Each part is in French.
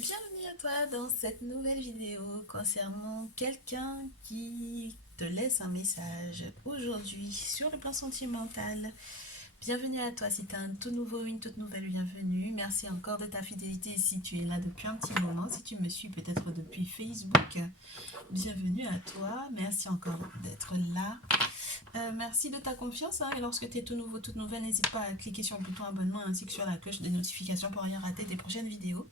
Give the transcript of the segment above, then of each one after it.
Bienvenue à toi dans cette nouvelle vidéo concernant quelqu'un qui te laisse un message aujourd'hui sur le plan sentimental. Bienvenue à toi si tu es un tout nouveau ou une toute nouvelle bienvenue. Merci encore de ta fidélité si tu es là depuis un petit moment. Si tu me suis peut-être depuis Facebook, bienvenue à toi. Merci encore d'être là. Merci de ta confiance, hein, et lorsque tu es tout nouveau, toute nouvelle, n'hésite pas à cliquer sur le bouton abonnement ainsi que sur la cloche des notifications pour rien rater des prochaines vidéos.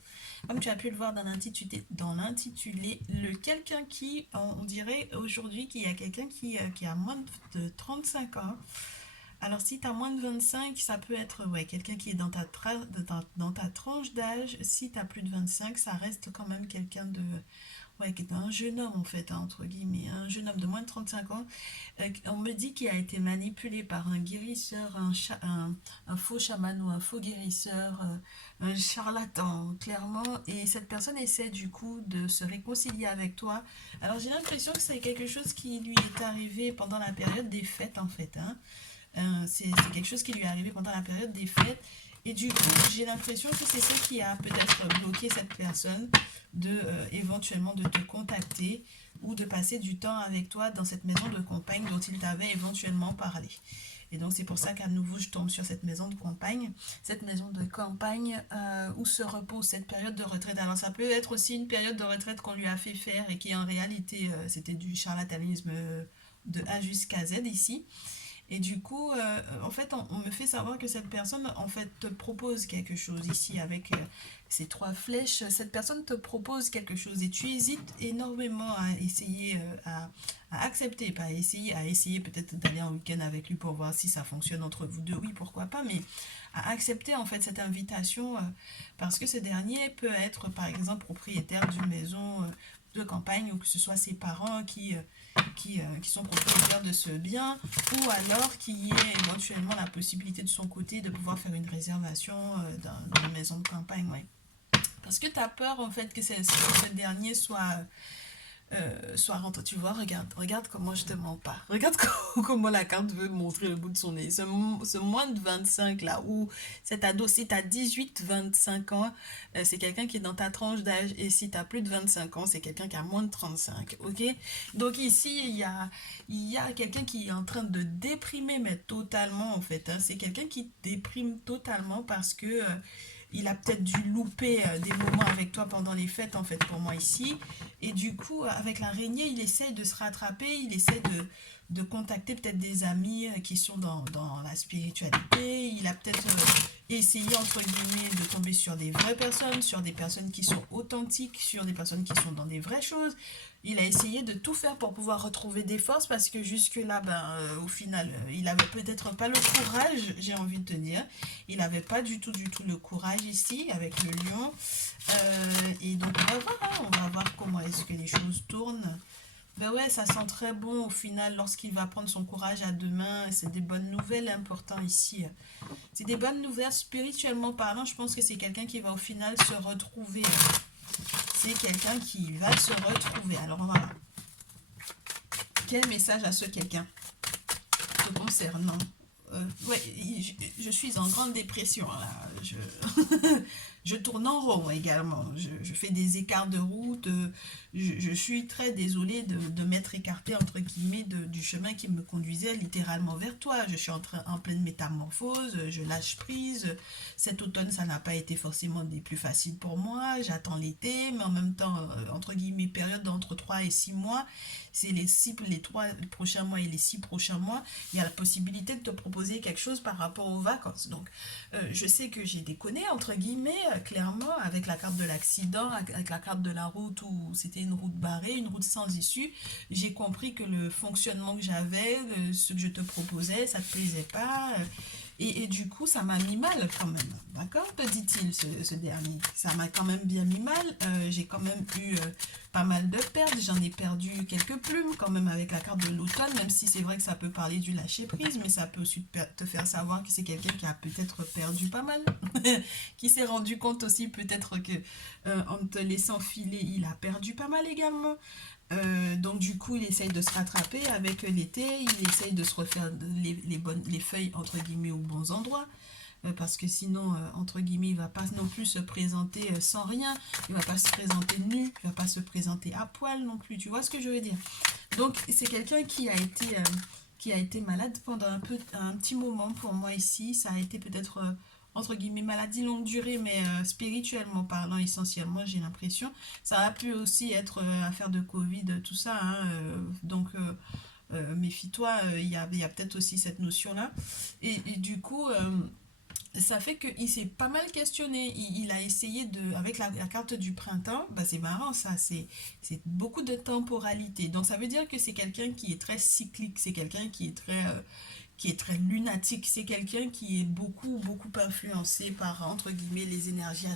Comme tu as pu le voir dans l'intitulé, le quelqu'un qui, on dirait aujourd'hui qu'il y a quelqu'un qui a moins de 35 ans. Alors si tu as moins de 25, ça peut être ouais, quelqu'un qui est dans ta tranche d'âge. Si tu as plus de 25, ça reste quand même quelqu'un de... Ouais, qui est un jeune homme en fait, hein, entre guillemets, un jeune homme de moins de 35 ans. On me dit qu'il a été manipulé par un guérisseur, un faux chaman ou un faux guérisseur, un charlatan, clairement. Et cette personne essaie du coup de se réconcilier avec toi. Alors j'ai l'impression que c'est quelque chose qui lui est arrivé pendant la période des fêtes en fait, hein. C'est quelque chose qui lui est arrivé pendant la période des fêtes. Et du coup, j'ai l'impression que c'est ça qui a peut-être bloqué cette personne de éventuellement de te contacter ou de passer du temps avec toi dans cette maison de campagne dont il t'avait éventuellement parlé. Et donc c'est pour ça qu'à nouveau je tombe sur cette maison de campagne où se repose cette période de retraite. Alors ça peut être aussi une période de retraite qu'on lui a fait faire et qui en réalité c'était du charlatanisme de A jusqu'à Z ici. Et du coup, en fait, on me fait savoir que cette personne, en fait, te propose quelque chose ici avec ces trois flèches. Cette personne te propose quelque chose et tu hésites énormément à essayer, à accepter, pas à essayer peut-être d'aller en week-end avec lui pour voir si ça fonctionne entre vous deux. Oui, pourquoi pas, mais à accepter en fait cette invitation parce que ce dernier peut être, par exemple, propriétaire d'une maison de campagne ou que ce soit ses parents qui sont propriétaires de ce bien, ou alors qu'il y ait éventuellement la possibilité de son côté de pouvoir faire une réservation d'une maison de campagne. Ouais. Parce que tu as peur en fait que ce dernier soit rentré. Tu vois, regarde comment je te mens pas. Regarde comment la carte veut montrer le bout de son nez. Ce moins de 25 là, où cet ado, si tu as 18-25 ans, c'est quelqu'un qui est dans ta tranche d'âge. Et si tu as plus de 25 ans, c'est quelqu'un qui a moins de 35. Ok? Donc ici, il y a quelqu'un qui est en train de déprimer, mais totalement en fait, hein. C'est quelqu'un qui déprime totalement parce que il a peut-être dû louper des moments avec toi pendant les fêtes, en fait, pour moi ici. Et du coup, avec l'araignée, il essaie de se rattraper, il essaie de contacter peut-être des amis qui sont dans la spiritualité. Il a peut-être essayé, entre guillemets, de tomber sur des vraies personnes, sur des personnes qui sont authentiques, sur des personnes qui sont dans des vraies choses. Il a essayé de tout faire pour pouvoir retrouver des forces parce que jusque-là, au final, il avait peut-être pas le courage, j'ai envie de te dire. Il n'avait pas du tout le courage ici avec le lion. Et donc on va voir, hein, on va voir comment est-ce que les choses tournent. Ben ouais, ça sent très bon au final lorsqu'il va prendre son courage à deux mains. C'est des bonnes nouvelles importantes ici. C'est des bonnes nouvelles spirituellement parlant. Je pense que c'est quelqu'un qui va au final se retrouver. C'est quelqu'un qui va se retrouver. Alors voilà. Quel message à ce quelqu'un te concernant? Ouais, je suis en grande dépression là. Je tourne en rond également. Je fais des écarts de route. Je suis très désolée de m'être écartée entre guillemets du chemin qui me conduisait littéralement vers toi. Je suis en pleine métamorphose. Je lâche prise. Cet automne, ça n'a pas été forcément des plus faciles pour moi. J'attends l'été, mais en même temps, entre guillemets, période d'entre 3 et 6 mois. C'est les 3 prochains mois et les 6 prochains mois. Il y a la possibilité de te proposer quelque chose par rapport aux vacances. Donc, je sais que j'ai déconné, entre guillemets, clairement, avec la carte de l'accident, avec la carte de la route où c'était une route barrée, une route sans issue. J'ai compris que le fonctionnement que j'avais, ce que je te proposais, ça ne te plaisait pas. Et du coup, ça m'a mis mal quand même. D'accord, te dit-il, ce dernier. Ça m'a quand même bien mis mal. J'ai quand même eu pas mal de pertes. J'en ai perdu quelques plumes quand même avec la carte de l'automne, même si c'est vrai que ça peut parler du lâcher-prise, mais ça peut aussi te faire savoir que c'est quelqu'un qui a peut-être perdu pas mal. Qui s'est rendu compte aussi peut-être que en te laissant filer, il a perdu pas mal également. Donc du coup, il essaye de se rattraper avec l'été, il essaye de se refaire les feuilles entre guillemets aux bons endroits. parce que sinon, entre guillemets, il va pas non plus se présenter sans rien, il va pas se présenter nu, il va pas se présenter à poil non plus, tu vois ce que je veux dire? Donc, c'est quelqu'un qui a été malade pendant un petit moment pour moi ici. Ça a été peut-être, entre guillemets, maladie longue durée, mais spirituellement parlant, essentiellement, j'ai l'impression. Ça a pu aussi être affaire de Covid, tout ça, hein, donc, méfie-toi, il y a peut-être aussi cette notion-là. Et du coup, ça fait qu'il s'est pas mal questionné. Il a essayé de, avec la carte du printemps, bah c'est marrant ça, c'est beaucoup de temporalité. Donc ça veut dire que c'est quelqu'un qui est très cyclique, c'est quelqu'un qui est très lunatique, c'est quelqu'un qui est beaucoup influencé par, entre guillemets, les énergies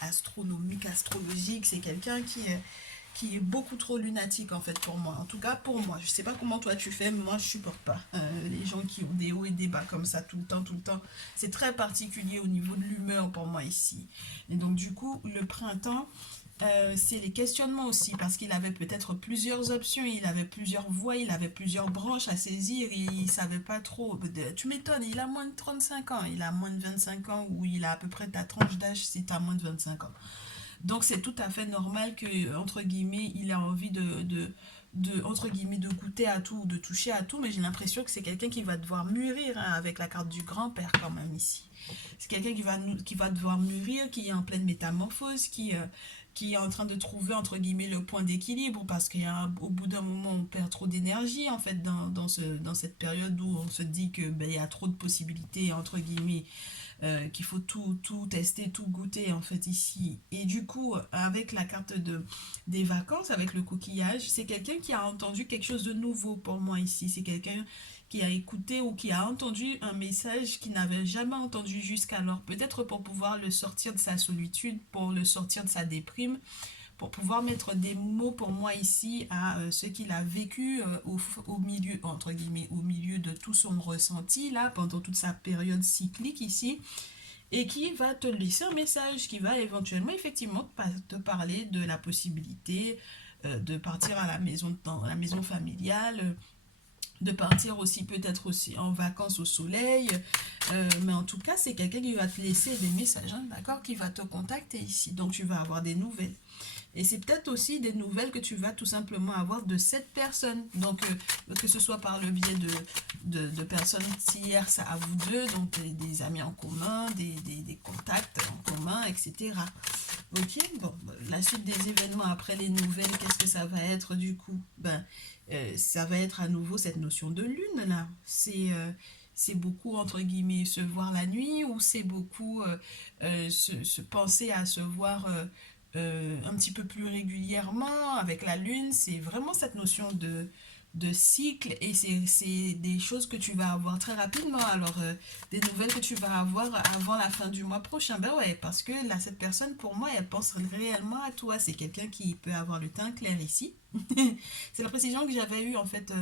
astronomiques, astrologiques. C'est quelqu'un qui est beaucoup trop lunatique en fait pour moi. En tout cas pour moi. Je sais pas comment toi tu fais, mais moi je supporte pas. Les gens qui ont des hauts et des bas comme ça tout le temps. C'est très particulier au niveau de l'humeur pour moi ici. Et donc du coup, le printemps, c'est les questionnements aussi, parce qu'il avait peut-être plusieurs options, il avait plusieurs voies, il avait plusieurs branches à saisir, et il savait pas trop. Tu m'étonnes, il a moins de 35 ans, il a moins de 25 ans, ou il a à peu près ta tranche d'âge si tu as moins de 25 ans. Donc c'est tout à fait normal que, entre guillemets, il a envie entre guillemets, de goûter à tout, de toucher à tout, mais j'ai l'impression que c'est quelqu'un qui va devoir mûrir, hein, avec la carte du grand-père quand même ici. C'est quelqu'un qui va devoir mûrir, qui est en pleine métamorphose, qui est en train de trouver, entre guillemets, le point d'équilibre, parce qu'au bout d'un moment, on perd trop d'énergie, en fait, dans cette période où on se dit que ben, il y a trop de possibilités, entre guillemets, qu'il faut tout tester, tout goûter en fait ici. Et du coup, avec la carte des vacances, avec le coquillage, c'est quelqu'un qui a entendu quelque chose de nouveau pour moi ici. C'est quelqu'un qui a écouté ou qui a entendu un message qu'il n'avait jamais entendu jusqu'alors. Peut-être pour pouvoir le sortir de sa solitude, pour le sortir de sa déprime, pour pouvoir mettre des mots pour moi ici à ce qu'il a vécu au milieu, entre guillemets, au milieu de tout son ressenti là, pendant toute sa période cyclique ici, et qui va te laisser un message qui va éventuellement effectivement te parler de la possibilité de partir à la maison, dans la maison familiale, de partir aussi peut-être aussi en vacances au soleil, mais en tout cas c'est quelqu'un qui va te laisser des messages, hein, d'accord, qui va te contacter ici, donc tu vas avoir des nouvelles. Et c'est peut-être aussi des nouvelles que tu vas tout simplement avoir de cette personne. Donc, que ce soit par le biais de personnes tierces à vous deux, donc des amis en commun, des contacts en commun, etc. Ok, bon, la suite des événements après les nouvelles, qu'est-ce que ça va être du coup? Ben, ça va être à nouveau cette notion de lune là. C'est beaucoup entre guillemets se voir la nuit, ou c'est beaucoup se penser à se voir un petit peu plus régulièrement avec la lune. C'est vraiment cette notion de cycle, et c'est des choses que tu vas avoir très rapidement. Alors, des nouvelles que tu vas avoir avant la fin du mois prochain. Ben ouais, parce que là, cette personne, pour moi, elle pense réellement à toi. C'est quelqu'un qui peut avoir le teint clair ici. C'est la précision que j'avais eue en fait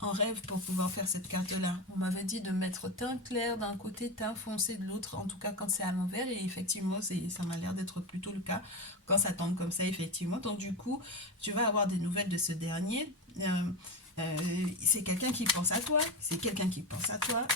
en rêve pour pouvoir faire cette carte-là. On m'avait dit de mettre teint clair d'un côté, teint foncé de l'autre, en tout cas quand c'est à l'envers, et effectivement, ça m'a l'air d'être plutôt le cas quand ça tombe comme ça, effectivement. Donc du coup, tu vas avoir des nouvelles de ce dernier. Euh, c'est quelqu'un qui pense à toi, c'est quelqu'un qui pense à toi,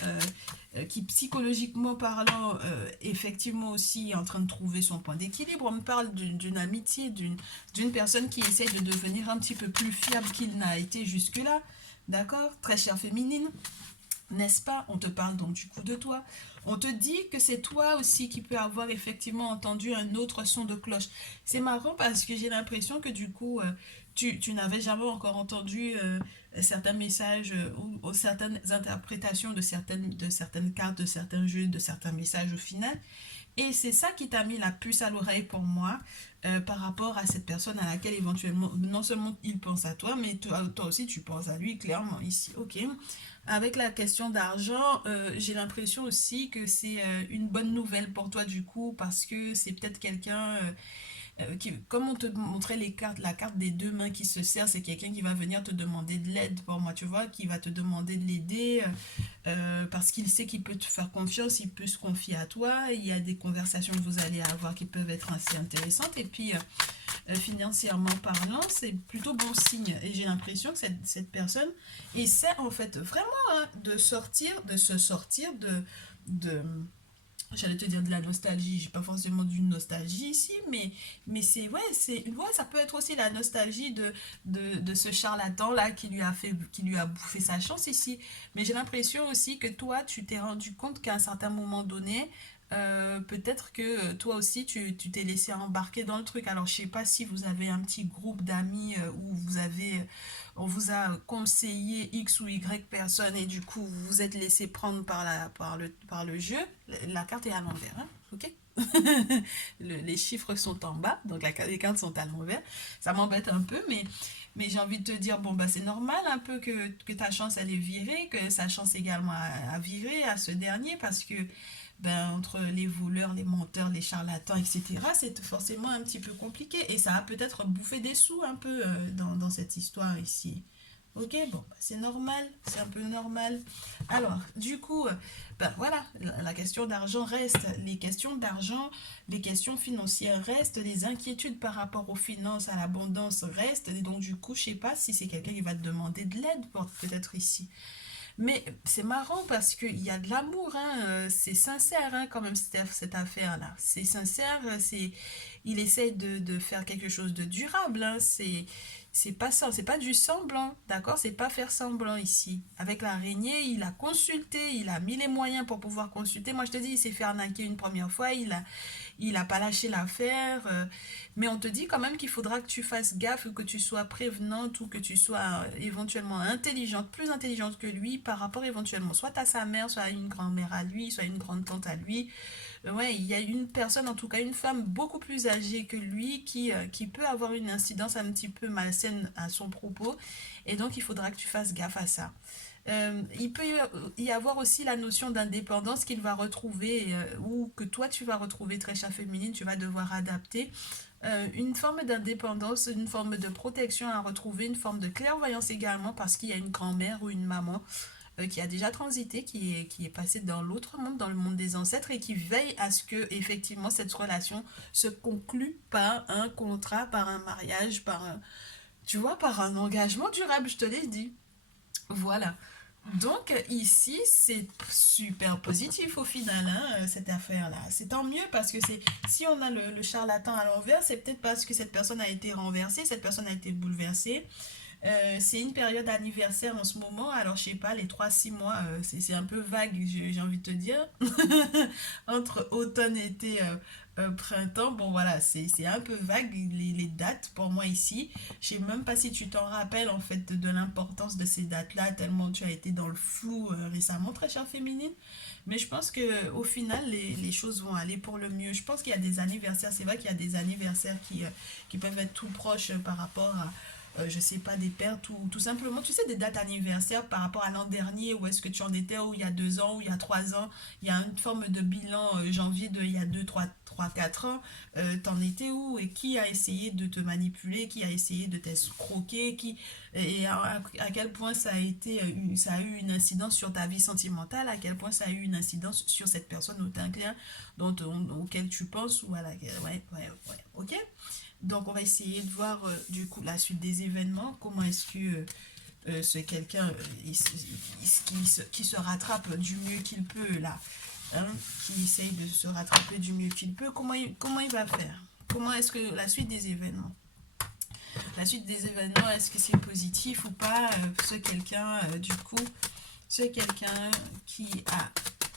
qui psychologiquement parlant, effectivement aussi est en train de trouver son point d'équilibre. On me parle d'une amitié, d'une personne qui essaie de devenir un petit peu plus fiable qu'il n'a été jusque-là, d'accord? Très chère féminine, n'est-ce pas? On te parle donc du coup de toi. On te dit que c'est toi aussi qui peux avoir effectivement entendu un autre son de cloche. C'est marrant parce que j'ai l'impression que du coup, tu n'avais jamais encore entendu certains messages ou certaines interprétations de certaines cartes, de certains jeux, de certains messages au final. Et c'est ça qui t'a mis la puce à l'oreille pour moi, par rapport à cette personne à laquelle éventuellement, non seulement il pense à toi, mais toi aussi tu penses à lui clairement ici. Ok. Avec la question d'argent, j'ai l'impression aussi que c'est une bonne nouvelle pour toi du coup, parce que c'est peut-être quelqu'un comme on te montrait les cartes, la carte des deux mains qui se serrent, c'est quelqu'un qui va venir te demander de l'aide pour moi, tu vois, qui va te demander de l'aider parce qu'il sait qu'il peut te faire confiance, il peut se confier à toi, il y a des conversations que vous allez avoir qui peuvent être assez intéressantes, et puis financièrement parlant, c'est plutôt bon signe, et j'ai l'impression que cette personne essaie en fait vraiment, hein, de se sortir j'allais te dire de la nostalgie, j'ai pas forcément d'une nostalgie ici, mais ouais, ça peut être aussi la nostalgie de ce charlatan-là qui lui a bouffé sa chance ici. Mais j'ai l'impression aussi que toi, tu t'es rendu compte qu'à un certain moment donné, peut-être que toi aussi, tu t'es laissé embarquer dans le truc. Alors, je sais pas si vous avez un petit groupe d'amis où on vous a conseillé X ou Y personne et du coup, vous vous êtes laissé prendre par le jeu. La carte est à l'envers, hein, ok? Les chiffres sont en bas, donc les cartes sont à l'envers. Ça m'embête un peu, mais j'ai envie de te dire, bon, bah, c'est normal un peu que ta chance, elle est virée, que sa chance également a viré à ce dernier, parce que ben, entre les voleurs, les menteurs, les charlatans, etc., c'est forcément un petit peu compliqué. Et ça a peut-être bouffé des sous un peu dans cette histoire ici. Ok, bon, bah, c'est normal, c'est un peu normal. Alors, du coup, ben voilà, la question d'argent reste, les questions d'argent, les questions financières restent, les inquiétudes par rapport aux finances, à l'abondance restent. Et donc, du coup, je sais pas si c'est quelqu'un qui va te demander de l'aide, peut-être ici. Mais c'est marrant parce qu'il y a de l'amour, hein, c'est sincère hein, quand même cette affaire-là. C'est sincère, il essaye de faire quelque chose de durable. Hein, c'est pas ça, c'est pas du semblant, d'accord? C'est pas faire semblant ici. Avec l'araignée, il a consulté, il a mis les moyens pour pouvoir consulter. Moi, je te dis, il s'est fait arnaquer une première fois, il a pas lâché l'affaire. Mais on te dit quand même qu'il faudra que tu fasses gaffe, ou que tu sois prévenante ou que tu sois éventuellement intelligente, plus intelligente que lui par rapport éventuellement soit à sa mère, soit à une grand-mère à lui, soit à une grande-tante à lui. Ouais, il y a une personne, en tout cas une femme beaucoup plus âgée que lui qui peut avoir une incidence un petit peu malsaine à son propos. Et donc il faudra que tu fasses gaffe à ça. Il peut y avoir aussi la notion d'indépendance qu'il va retrouver ou que toi tu vas retrouver très chère féminine, tu vas devoir adapter. Une forme d'indépendance, une forme de protection à retrouver, une forme de clairvoyance également parce qu'il y a une grand-mère ou une maman qui a déjà transité, qui est passée dans l'autre monde, dans le monde des ancêtres et qui veille à ce que effectivement cette relation se conclue par un contrat, par un mariage, tu vois, par un engagement durable, je te l'ai dit. Voilà. Donc ici, c'est super positif au final, hein, cette affaire-là. C'est tant mieux parce que si on a le charlatan à l'envers, c'est peut-être parce que cette personne a été renversée, cette personne a été bouleversée. C'est une période anniversaire en ce moment, alors je sais pas, les 3 6 mois, c'est un peu vague, j'ai envie de te dire. Entre automne, été, printemps, bon voilà, c'est un peu vague les dates pour moi ici. Je sais même pas si tu t'en rappelles en fait de l'importance de ces dates-là, tellement tu as été dans le flou récemment, très chère féminine. Mais je pense que au final, les choses vont aller pour le mieux. Je pense qu'il y a des anniversaires, c'est vrai qu'il y a des anniversaires qui peuvent être tout proches par rapport à je sais pas, des pertes ou tout simplement, tu sais, des dates anniversaires par rapport à l'an dernier, où est-ce que tu en étais, ou il y a 2 ans, ou il y a 3 ans, il y a une forme de bilan janvier de il y a 4 ans, t'en étais où et qui a essayé de te manipuler, qui a essayé de t'escroquer, et à quel point ça a été, ça a eu une incidence sur ta vie sentimentale, à quel point ça a eu une incidence sur cette personne au t'inclin auquel tu penses, ou à laquelle, ouais, ok? Donc, on va essayer de voir du coup la suite des événements. Comment est-ce que c'est quelqu'un qui se rattrape du mieux qu'il peut là, hein, qui essaye de se rattraper du mieux qu'il peut. Comment il va faire? Comment est-ce que la suite des événements? La suite des événements, est-ce que c'est positif ou pas? Ce quelqu'un, du coup, c'est quelqu'un qui a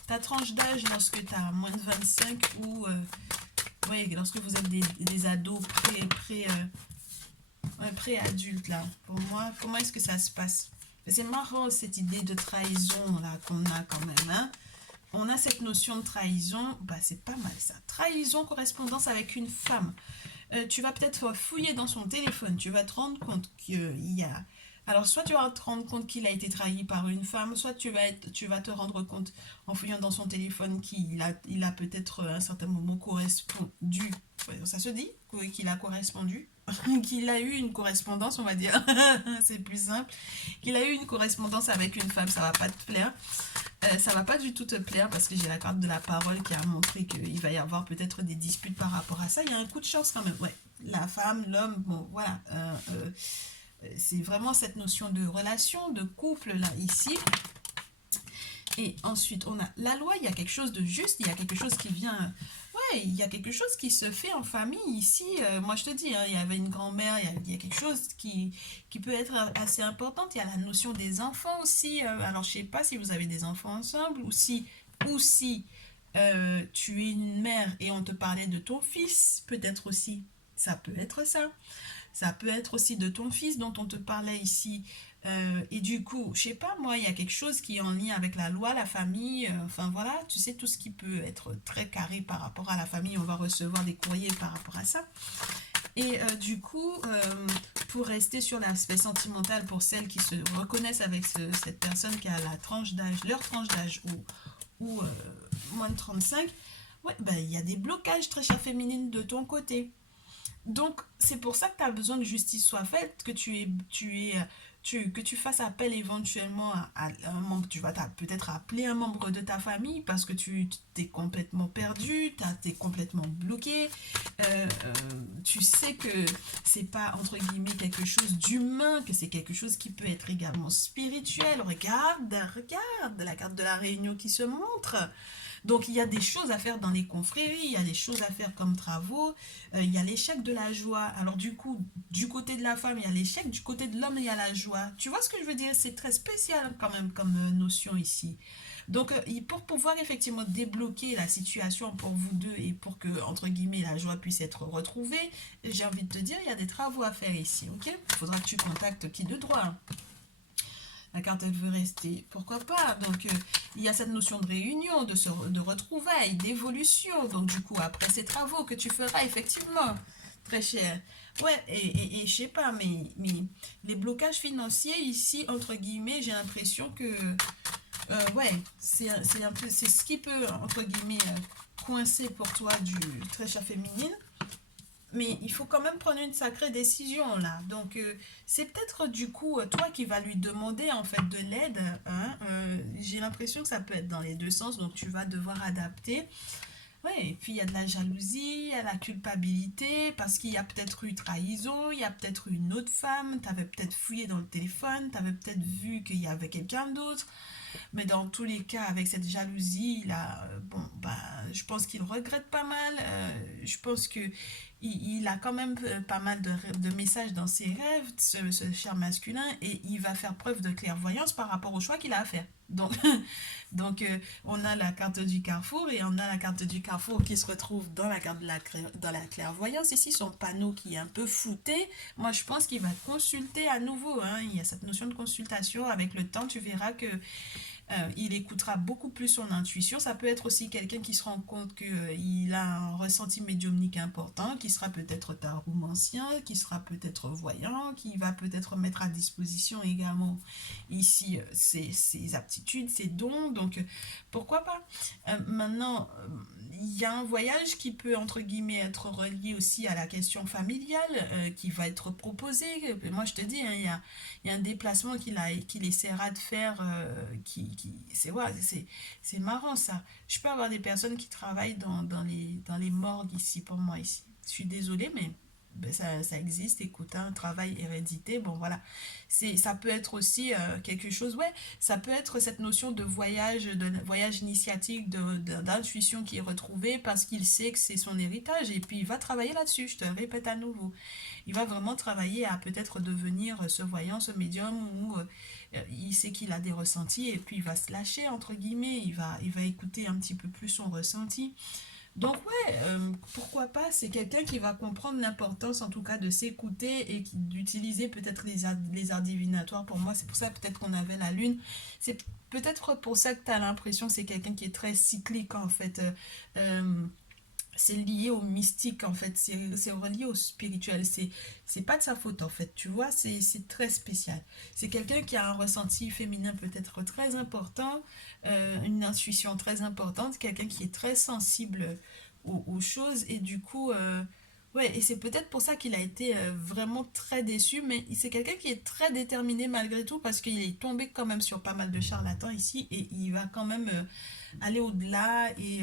ta tranche d'âge lorsque tu as moins de 25 ou ouais, lorsque vous êtes des ados pré-adultes, là, pour moi, comment est-ce que ça se passe? C'est marrant cette idée de trahison là qu'on a quand même, hein. On a cette notion de trahison, bah c'est pas mal ça. Trahison, correspondance avec une femme. Tu vas peut-être fouiller dans son téléphone, tu vas te rendre compte qu'il y a... Alors, soit tu vas te rendre compte qu'il a été trahi par une femme, soit tu vas te rendre compte en fouillant dans son téléphone il a peut-être à un certain moment correspondu, ça se dit, qu'il a correspondu, qu'il a eu une correspondance, on va dire, c'est plus simple, qu'il a eu une correspondance avec une femme, ça va pas te plaire. Ça va pas du tout te plaire parce que j'ai la carte de la parole qui a montré qu'il va y avoir peut-être des disputes par rapport à ça. Il y a un coup de chance quand même. Ouais, la femme, l'homme, bon, voilà. C'est vraiment cette notion de relation, de couple là, ici. Et ensuite, on a la loi, il y a quelque chose de juste, il y a quelque chose qui vient... Ouais, il y a quelque chose qui se fait en famille ici. Moi, je te dis, hein, il y avait une grand-mère, il y a quelque chose qui peut être assez importante. Il y a la notion des enfants aussi. Alors, je sais pas si vous avez des enfants ensemble ou si tu es une mère et on te parlait de ton fils, peut-être aussi. Ça peut être ça. Ça peut être aussi de ton fils dont on te parlait ici. Et du coup, je sais pas, moi, il y a quelque chose qui est en lien avec la loi, la famille, enfin voilà, tu sais, tout ce qui peut être très carré par rapport à la famille, on va recevoir des courriers par rapport à ça. Et du coup, pour rester sur l'aspect sentimental, pour celles qui se reconnaissent avec cette personne qui a la tranche d'âge, leur tranche d'âge ou moins de 35, ouais, ben, il y a des blocages très chère féminine de ton côté. Donc, c'est pour ça que tu as besoin que justice soit faite, que tu fasses appel éventuellement à un membre. Tu vas peut-être appeler un membre de ta famille parce que tu t'es complètement perdu, t'es complètement bloqué. Tu sais que c'est pas, entre guillemets, quelque chose d'humain, que c'est quelque chose qui peut être également spirituel. Regarde la carte de la Réunion qui se montre. Donc, il y a des choses à faire dans les confréries, il y a des choses à faire comme travaux, il y a l'échec de la joie. Alors, du coup, du côté de la femme, il y a l'échec, du côté de l'homme, il y a la joie. Tu vois ce que je veux dire? C'est très spécial quand même comme notion ici. Donc, pour pouvoir effectivement débloquer la situation pour vous deux et pour que, entre guillemets, la joie puisse être retrouvée, j'ai envie de te dire, il y a des travaux à faire ici, ok? Il faudra que tu contactes qui de droit, hein. La carte, elle veut rester. Pourquoi pas? Donc, il y a cette notion de réunion, de retrouvailles, d'évolution. Donc, du coup, après ces travaux que tu feras, effectivement, très cher. Ouais, et je sais pas, mais les blocages financiers ici, entre guillemets, j'ai l'impression que, ouais, c'est un peu, c'est ce qui peut, entre guillemets, coincer pour toi du très cher féminine. Mais il faut quand même prendre une sacrée décision là. Donc, c'est peut-être du coup toi qui vas lui demander en fait de l'aide, hein. J'ai l'impression que ça peut être dans les deux sens, donc tu vas devoir adapter. Ouais, et puis il y a de la jalousie, il y a la culpabilité, parce qu'il y a peut-être eu trahison, il y a peut-être eu une autre femme, tu avais peut-être fouillé dans le téléphone, tu avais peut-être vu qu'il y avait quelqu'un d'autre. Mais dans tous les cas, avec cette jalousie, là, bon, bah, je pense qu'il regrette pas mal. Je pense que il a quand même pas mal de messages dans ses rêves, ce cher masculin, et il va faire preuve de clairvoyance par rapport au choix qu'il a à faire. Donc, on a la carte du carrefour et on a la carte du carrefour qui se retrouve dans la carte de dans la clairvoyance. Ici, son panneau qui est un peu flouté. Moi, je pense qu'il va consulter à nouveau, hein. Il y a cette notion de consultation. Avec le temps, tu verras que il écoutera beaucoup plus son intuition. Ça peut être aussi quelqu'un qui se rend compte qu'il a un ressenti médiumnique important, qui sera peut-être taromancien, qui sera peut-être voyant, qui va peut-être mettre à disposition également ici ses aptitudes, ses dons. Donc, pourquoi pas? Maintenant, il y a un voyage qui peut, entre guillemets, être relié aussi à la question familiale qui va être proposé. Moi, je te dis, hein, il y a un déplacement qu'il essaiera de faire c'est ouais, c'est marrant ça. Je peux avoir des personnes qui travaillent dans les morgues ici pour moi ici. Je suis désolée, mais ben, ça existe, écoute, un travail hérédité, bon voilà. Ça peut être aussi quelque chose, ouais, ça peut être cette notion de voyage initiatique, d'intuition qui est retrouvée parce qu'il sait que c'est son héritage et puis il va travailler là-dessus, je te le répète à nouveau. Il va vraiment travailler à peut-être devenir ce voyant, ce médium où il sait qu'il a des ressentis et puis il va se lâcher entre guillemets, il va écouter un petit peu plus son ressenti. Donc ouais, pourquoi pas, c'est quelqu'un qui va comprendre l'importance en tout cas de s'écouter et d'utiliser peut-être les arts divinatoires. Pour moi, c'est pour ça peut-être qu'on avait la lune. C'est peut-être pour ça que tu as l'impression que c'est quelqu'un qui est très cyclique en fait. C'est lié au mystique en fait, c'est relié au spirituel, c'est pas de sa faute en fait, tu vois, c'est très spécial. C'est quelqu'un qui a un ressenti féminin peut-être très important, une intuition très importante, quelqu'un qui est très sensible aux choses et du coup, ouais, et c'est peut-être pour ça qu'il a été vraiment très déçu, mais c'est quelqu'un qui est très déterminé malgré tout parce qu'il est tombé quand même sur pas mal de charlatans ici et il va quand même aller au-delà et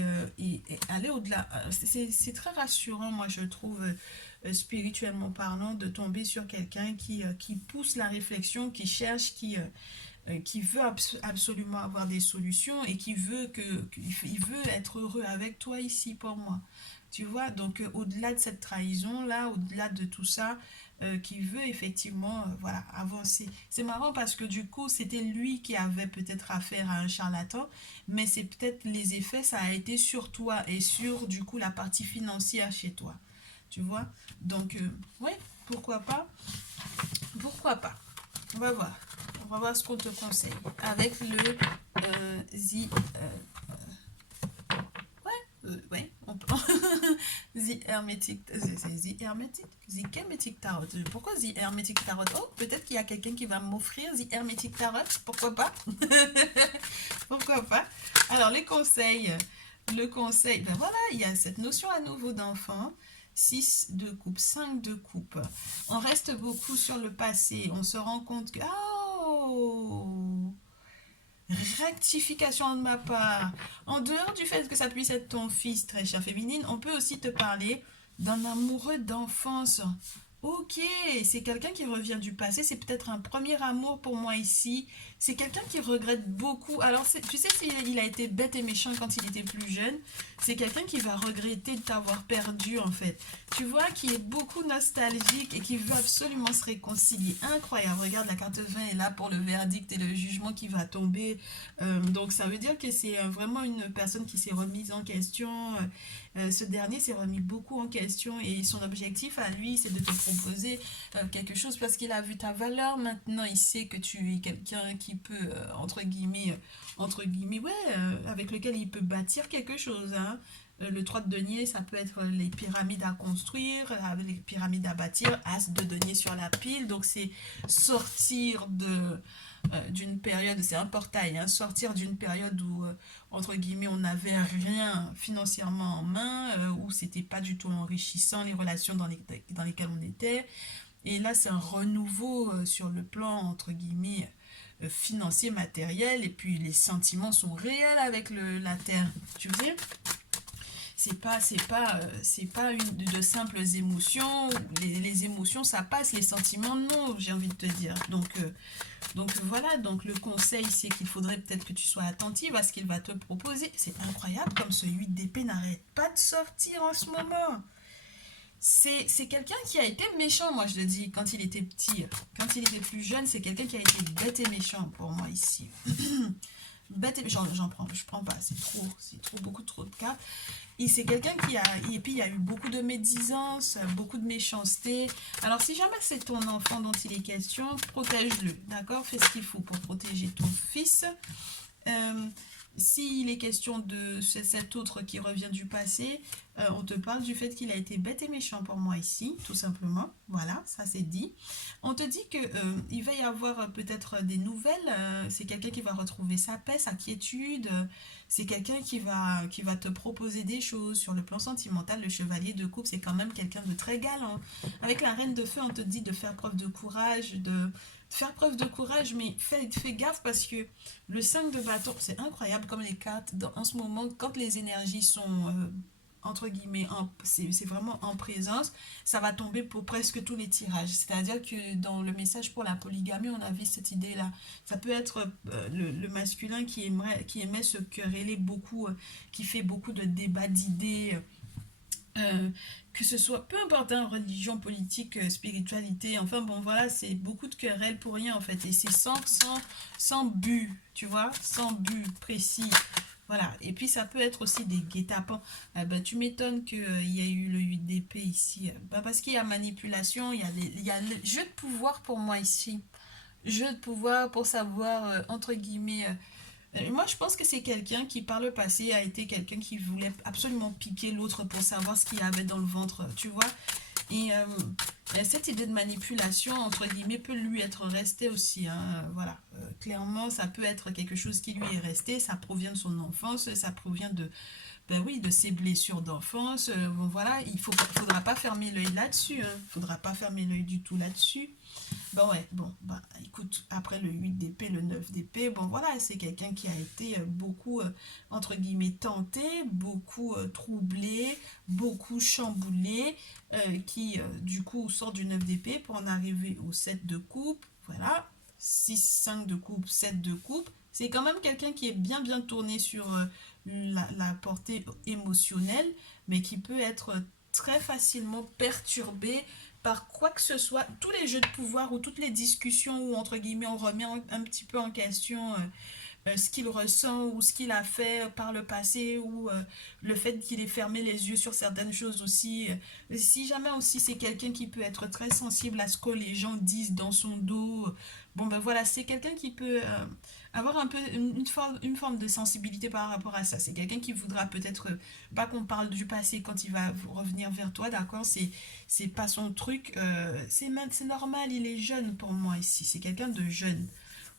aller au-delà. C'est très rassurant, moi, je trouve, spirituellement parlant, de tomber sur quelqu'un qui pousse la réflexion, qui cherche, qui veut absolument avoir des solutions et qu'il veut être heureux avec toi ici pour moi. Tu vois, donc au-delà de cette trahison-là, au-delà de tout ça, qui veut effectivement voilà, avancer. C'est marrant parce que du coup, c'était lui qui avait peut-être affaire à un charlatan, mais c'est peut-être les effets, ça a été sur toi et sur du coup la partie financière chez toi. Tu vois? Donc, ouais, pourquoi pas? Pourquoi pas? On va voir. On va voir ce qu'on te conseille. Avec le The ouais, on peut. The Hermetic, c'est The Hermetic, The Hermetic Tarot. Pourquoi The Hermetic Tarot? Oh, peut-être qu'il y a quelqu'un qui va m'offrir The Hermetic Tarot. Pourquoi pas? Pourquoi pas? Alors, les conseils. Le conseil, ben voilà, il y a cette notion à nouveau d'enfant. 6 de coupe, 5 de coupe. On reste beaucoup sur le passé. On se rend compte que... Oh, rectification de ma part. En dehors du fait que ça puisse être ton fils, très chère féminine, on peut aussi te parler d'un amoureux d'enfance. Ok, c'est quelqu'un qui revient du passé, c'est peut-être un premier amour pour moi ici. C'est quelqu'un qui regrette beaucoup. Alors, tu sais, s'il a été bête et méchant quand il était plus jeune, c'est quelqu'un qui va regretter de t'avoir perdu, en fait. Tu vois, qui est beaucoup nostalgique et qui veut absolument se réconcilier. Incroyable. Regarde, la carte 20 est là pour le verdict et le jugement qui va tomber. Donc, ça veut dire que c'est vraiment une personne qui s'est remise en question. Ce dernier s'est remis beaucoup en question et son objectif à lui, c'est de te proposer quelque chose parce qu'il a vu ta valeur. Maintenant, il sait que tu es quelqu'un qui peut, ouais, avec lequel il peut bâtir quelque chose. Hein. Le 3 de denier, ça peut être les pyramides à construire, les pyramides à bâtir, as de denier sur la pile. Donc, c'est sortir d'une période, c'est un portail, hein, sortir d'une période où, entre guillemets, on n'avait rien financièrement en main, où c'était pas du tout enrichissant les relations dans lesquelles on était. Et là, c'est un renouveau sur le plan, entre guillemets, financier, matériel, et puis les sentiments sont réels avec la terre. Tu sais, c'est pas de simples émotions. Les émotions, ça passe, les sentiments, non, j'ai envie de te dire. Donc voilà, donc le conseil, c'est qu'il faudrait peut-être que tu sois attentive à ce qu'il va te proposer. C'est incroyable comme ce 8 d'épée n'arrête pas de sortir en ce moment. C'est quelqu'un qui a été méchant, moi je le dis, quand il était petit. Quand il était plus jeune, c'est quelqu'un qui a été bête et méchant pour moi ici. Bête et méchant, je prends pas, c'est trop, beaucoup trop de cas. Et c'est quelqu'un qui a, et puis il y a eu beaucoup de médisance, beaucoup de méchanceté. Alors si jamais c'est ton enfant dont il est question, protège-le, d'accord? Fais ce qu'il faut pour protéger ton fils. Euh, S'il est question de cet autre qui revient du passé, on te parle du fait qu'il a été bête et méchant pour moi ici, tout simplement. Voilà, ça c'est dit. On te dit que il va y avoir peut-être des nouvelles. C'est quelqu'un qui va retrouver sa paix, sa quiétude. C'est quelqu'un qui va te proposer des choses sur le plan sentimental. Le chevalier de coupe, c'est quand même quelqu'un de très galant. Avec la reine de feu, on te dit de faire preuve de courage, faire preuve de courage, mais fais gaffe parce que le 5 de bâton, c'est incroyable comme les cartes, en ce moment, quand les énergies sont, entre guillemets, c'est vraiment en présence, ça va tomber pour presque tous les tirages. C'est-à-dire que dans le message pour la polygamie, on avait cette idée-là. Ça peut être le masculin qui aimait se quereller beaucoup, qui fait beaucoup de débats d'idées, euh, que ce soit, peu importe, hein, religion, politique, spiritualité, enfin bon voilà, c'est beaucoup de querelles pour rien en fait, et c'est sans but, tu vois, sans but précis, voilà, et puis ça peut être aussi des guet-apens. Tu m'étonnes qu'il y ait eu le 8 d'épée ici, parce qu'il y a manipulation, il y a le jeu de pouvoir pour moi ici, jeu de pouvoir pour savoir, entre guillemets, moi, je pense que c'est quelqu'un qui, par le passé, a été quelqu'un qui voulait absolument piquer l'autre pour savoir ce qu'il y avait dans le ventre, tu vois. Et cette idée de manipulation, entre guillemets, peut lui être restée aussi. Hein, voilà. Clairement, ça peut être quelque chose qui lui est resté. Ça provient de son enfance, ça provient ben oui, de ses blessures d'enfance. Bon, voilà, faudra pas fermer l'œil là-dessus. Hein. Faudra pas fermer l'œil du tout là-dessus. Bon, ouais, bon, bah, écoute, après le 8 d'épée, le 9 d'épée, bon, voilà, c'est quelqu'un qui a été beaucoup, entre guillemets, tenté, beaucoup troublé, beaucoup chamboulé, qui, du coup, sort du 9 d'épée pour en arriver au 7 de coupe, voilà, 6, 5 de coupe, 7 de coupe, c'est quand même quelqu'un qui est bien tourné sur la portée émotionnelle, mais qui peut être très facilement perturbé par quoi que ce soit, tous les jeux de pouvoir ou toutes les discussions où, entre guillemets, on remet un petit peu en question ce qu'il ressent ou ce qu'il a fait par le passé ou le fait qu'il ait fermé les yeux sur certaines choses aussi. Si jamais aussi c'est quelqu'un qui peut être très sensible à ce que les gens disent dans son dos, bon ben voilà, c'est quelqu'un qui peut avoir un peu une forme de sensibilité par rapport à ça. C'est quelqu'un qui voudra peut-être pas qu'on parle du passé quand il va revenir vers toi, d'accord? C'est pas son truc. C'est normal, il est jeune pour moi ici. C'est quelqu'un de jeune.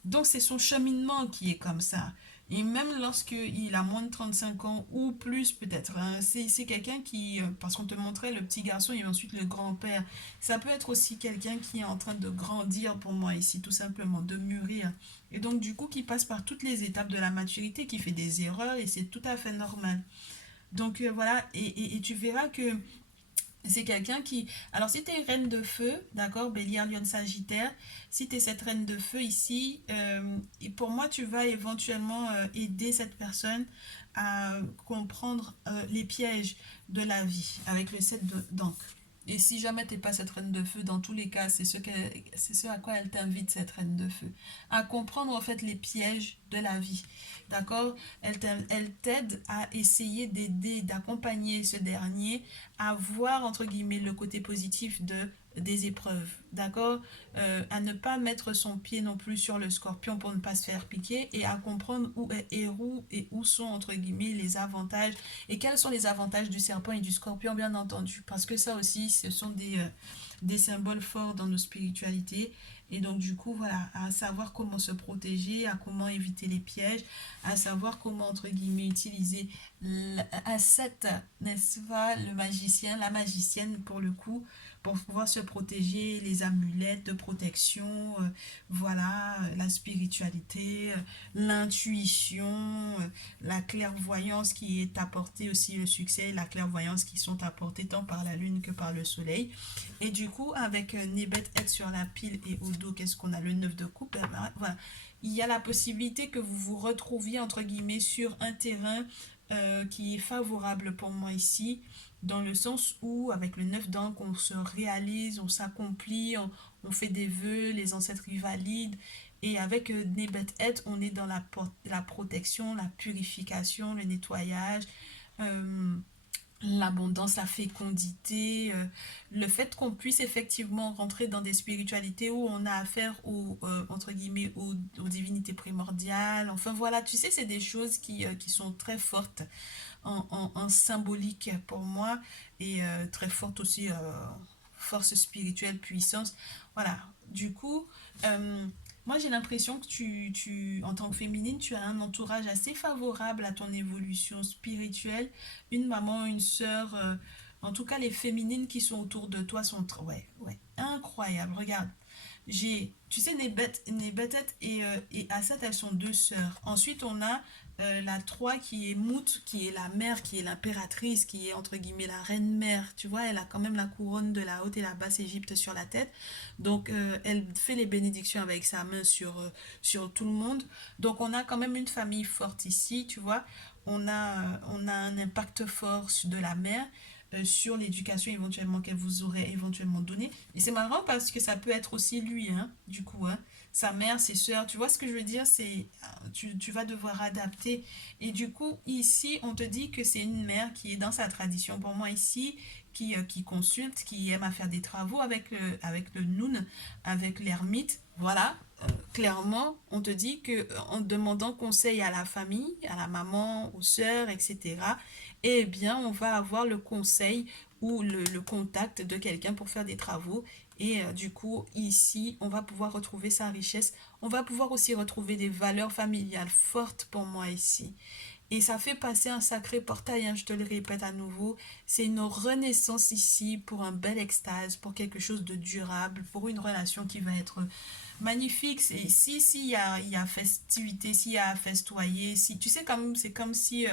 Donc c'est son cheminement qui est comme ça. Et même lorsqu'il a moins de 35 ans ou plus peut-être, hein, c'est quelqu'un qui, parce qu'on te montrait le petit garçon et ensuite le grand-père, ça peut être aussi quelqu'un qui est en train de grandir pour moi ici, tout simplement, de mûrir. Et donc du coup qui passe par toutes les étapes de la maturité, qui fait des erreurs et c'est tout à fait normal. Donc voilà, et tu verras que c'est quelqu'un qui... Alors, si tu es reine de feu, d'accord, Bélier, Lion, Sagittaire, si tu es cette reine de feu ici, et pour moi, tu vas éventuellement aider cette personne à comprendre les pièges de la vie avec le 7 d'encre. Et si jamais t'es pas cette reine de feu, dans tous les cas, c'est ce à quoi elle t'invite, cette reine de feu. À comprendre en fait les pièges de la vie. D'accord? Elle t'aide à essayer d'aider, d'accompagner ce dernier à voir entre guillemets le côté positif des épreuves, d'accord, à ne pas mettre son pied non plus sur le scorpion pour ne pas se faire piquer et à comprendre où sont entre guillemets les avantages et quels sont les avantages du serpent et du scorpion bien entendu, parce que ça aussi ce sont des symboles forts dans nos spiritualités. Et donc, du coup, voilà, à savoir comment se protéger, à comment éviter les pièges, à savoir comment, entre guillemets, utiliser l'asset, n'est-ce pas, le magicien, la magicienne, pour le coup, pour pouvoir se protéger, les amulettes de protection, voilà, la spiritualité, l'intuition, la clairvoyance qui est apportée aussi, le succès, la clairvoyance qui sont apportées tant par la lune que par le soleil. Et du coup, avec Nebet être sur la pile et au dos, qu'est-ce qu'on a? Le 9 de coupe. Voilà. Il y a la possibilité que vous vous retrouviez, entre guillemets, sur un terrain qui est favorable pour moi ici, dans le sens où, avec le 9 d'encre, on se réalise, on s'accomplit, on fait des vœux, les ancêtres y valident. Et avec Nebet Et, on est dans la protection, la purification, le nettoyage. Euh, L'abondance, la fécondité, le fait qu'on puisse effectivement rentrer dans des spiritualités où on a affaire entre guillemets, aux divinités primordiales. Enfin voilà, tu sais, c'est des choses qui sont très fortes en symbolique pour moi et très fortes aussi, force spirituelle, puissance. Voilà, du coup, euh, moi j'ai l'impression que en tant que féminine, tu as un entourage assez favorable à ton évolution spirituelle, une maman, une sœur, en tout cas les féminines qui sont autour de toi sont ouais, incroyables. Regarde, tu sais, Nebetet et Asset, elles sont deux sœurs. Ensuite, on a la 3 qui est Mout, qui est la mère, qui est l'impératrice, qui est entre guillemets la reine-mère. Tu vois, elle a quand même la couronne de la haute et la basse Égypte sur la tête. Donc, elle fait les bénédictions avec sa main sur tout le monde. Donc, on a quand même une famille forte ici, tu vois. On a un impact fort de la mère sur l'éducation éventuellement qu'elle vous aurait éventuellement donnée. Et c'est marrant parce que ça peut être aussi lui, hein, du coup, hein, sa mère, ses soeurs, tu vois ce que je veux dire, tu vas devoir adapter. Et du coup, ici, on te dit que c'est une mère qui est dans sa tradition. Pour moi, ici, qui consulte, qui aime à faire des travaux avec le Noun, avec l'ermite, voilà. Clairement, on te dit que en demandant conseil à la famille, à la maman, aux sœurs, etc., eh bien, on va avoir le conseil ou le contact de quelqu'un pour faire des travaux. Et du coup, ici, on va pouvoir retrouver sa richesse. On va pouvoir aussi retrouver des valeurs familiales fortes pour moi ici. Et ça fait passer un sacré portail, hein, je te le répète à nouveau. C'est une renaissance ici pour un bel extase, pour quelque chose de durable, pour une relation qui va être magnifique. Il y a festivité, s'il y a festoyer, si, tu sais, c'est comme si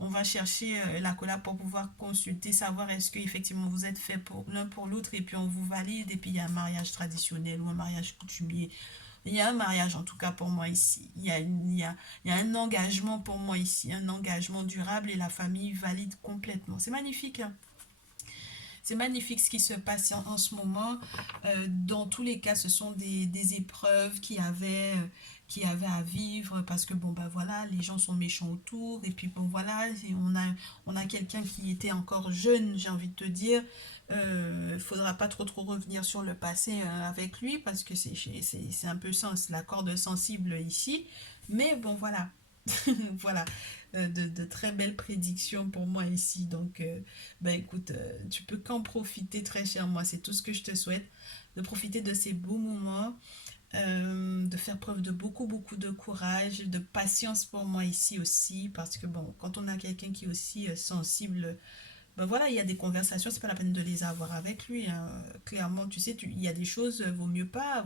on va chercher la collab pour pouvoir consulter, savoir est-ce que effectivement vous êtes fait pour l'un pour l'autre et puis on vous valide et puis il y a un mariage traditionnel ou un mariage coutumier. Il y a un mariage en tout cas pour moi ici. Il y a un engagement pour moi ici, un engagement durable et la famille valide complètement. C'est magnifique, hein. C'est magnifique ce qui se passe en ce moment. Dans tous les cas, ce sont des épreuves qui avaient à vivre parce que bon, bah voilà, les gens sont méchants autour. Et puis bon, voilà, on a quelqu'un qui était encore jeune, j'ai envie de te dire. Il faudra pas trop revenir sur le passé avec lui parce que c'est un peu sens, la corde sensible ici. Mais bon, voilà. Voilà, de très belles prédictions pour moi ici. Donc, bah écoute, tu peux qu'en profiter, très cher. Moi, c'est tout ce que je te souhaite. De profiter de ces beaux moments, de faire preuve de beaucoup de courage, de patience pour moi ici aussi. Parce que bon, quand on a quelqu'un qui est aussi sensible, ben voilà, il y a des conversations, c'est pas la peine de les avoir avec lui, hein. Clairement, tu sais, il y a des choses, vaut mieux pas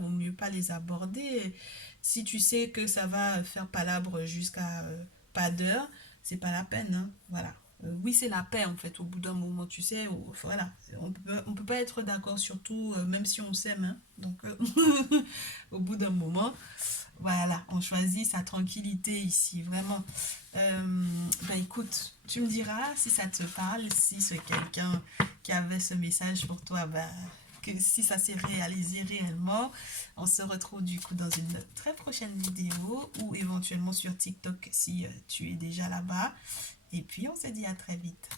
les aborder. Si tu sais que ça va faire palabre jusqu'à pas d'heure, c'est pas la peine, hein. Voilà. Oui, c'est la paix en fait, au bout d'un moment, tu sais, voilà. On peut pas être d'accord sur tout, même si on s'aime, hein. Donc, au bout d'un moment, voilà, on choisit sa tranquillité ici, vraiment. Bah écoute, tu me diras si ça te parle, si c'est quelqu'un qui avait ce message pour toi, bah, que si ça s'est réalisé réellement. On se retrouve du coup dans une très prochaine vidéo ou éventuellement sur TikTok si tu es déjà là-bas. Et puis on se dit à très vite.